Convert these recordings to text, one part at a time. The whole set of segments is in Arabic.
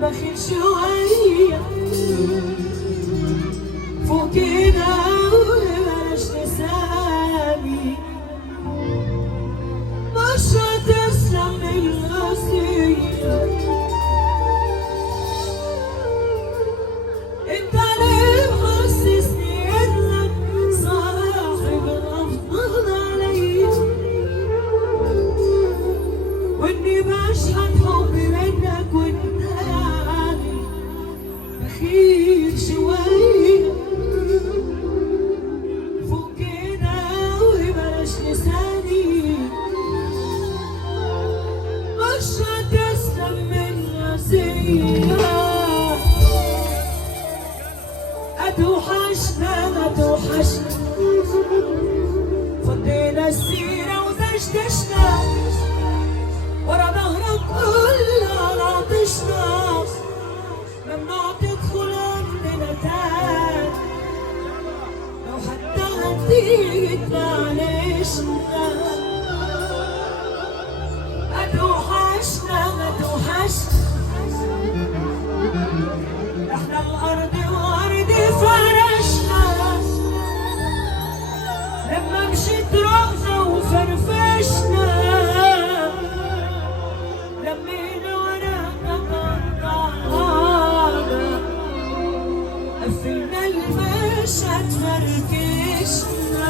بخيل شوية فوق كده وبلاش تسامي، مش هتسلم القاسية. انت ليه محسسني انك صاحب الافضل عليا، واني بشحت حبي منك وانت يعني بخيل شوية فوق كده وبلاش لساني، مش هتسلم من نسية. هتوحشنا فضينا السيرة ودشدشنا ورا ظهرك كلنا عطشنا، ممنوع تدخل عندنا تاني لو حتى هتيجي معلشنا. هتوحشنا احنا الارض وارض فرشنا، لما مشيت رحنا وفرفشنا، لمينا ورانا قطعنا، قفلنا المشهد فركشنا.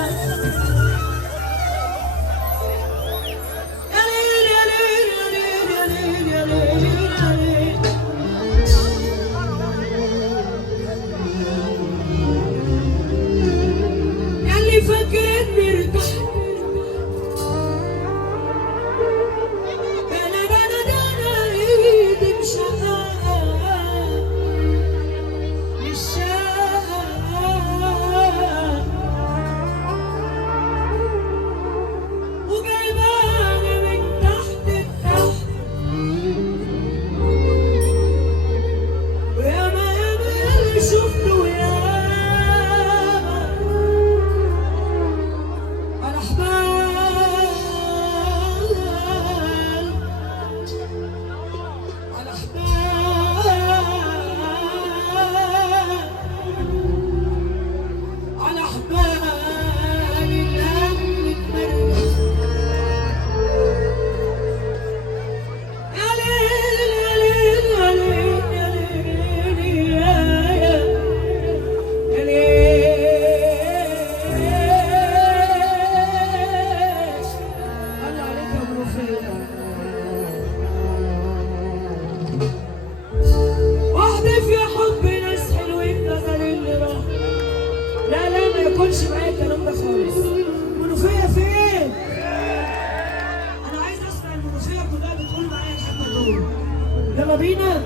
يلا بينا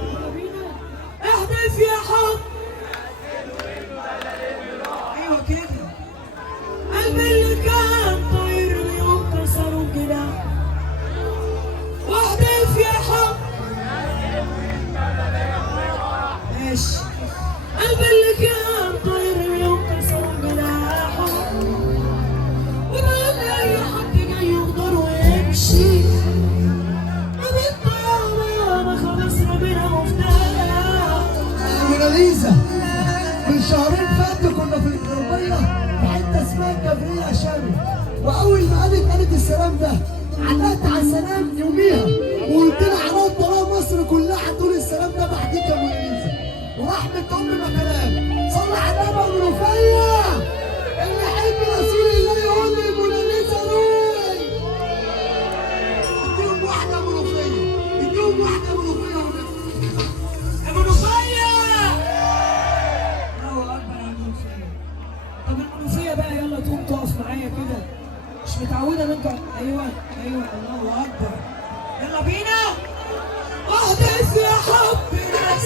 احدث يا حب. ايوه كده. قلبي اللي كان طاير بيوم كسروا الجناح. واحدث يا حب. ماشي. قلبي اللي كان طاير بيوم كسروا جناحه. وما اي حد جاي يغدر ويمشي. ما خلاص رمينا مفتاح. موناليزا من شهرين فاتوا كنا في الغربية في حتة اسمها جبرية شامي، وأول ما قالت السلام ده علقت على السلام يوميها وقلت لها على طلاق مصر كلها هتقول السلام ده بعديك يا موناليزا. ورحمة أم ما كلام صلى على النبي المنوفية اللي يحب رسول الله يقول لي موناليزا روي. اديهم واحدة منوفية، اديهم واحدة منوفية يا منوفية. الله أكبر على المنوفية. طب المنوفية بقى يلا تقوم تقف معايا كده. مش متعودة ان انتوا ايوه الله أكبر. يلا بينا. احدث يا حب ناس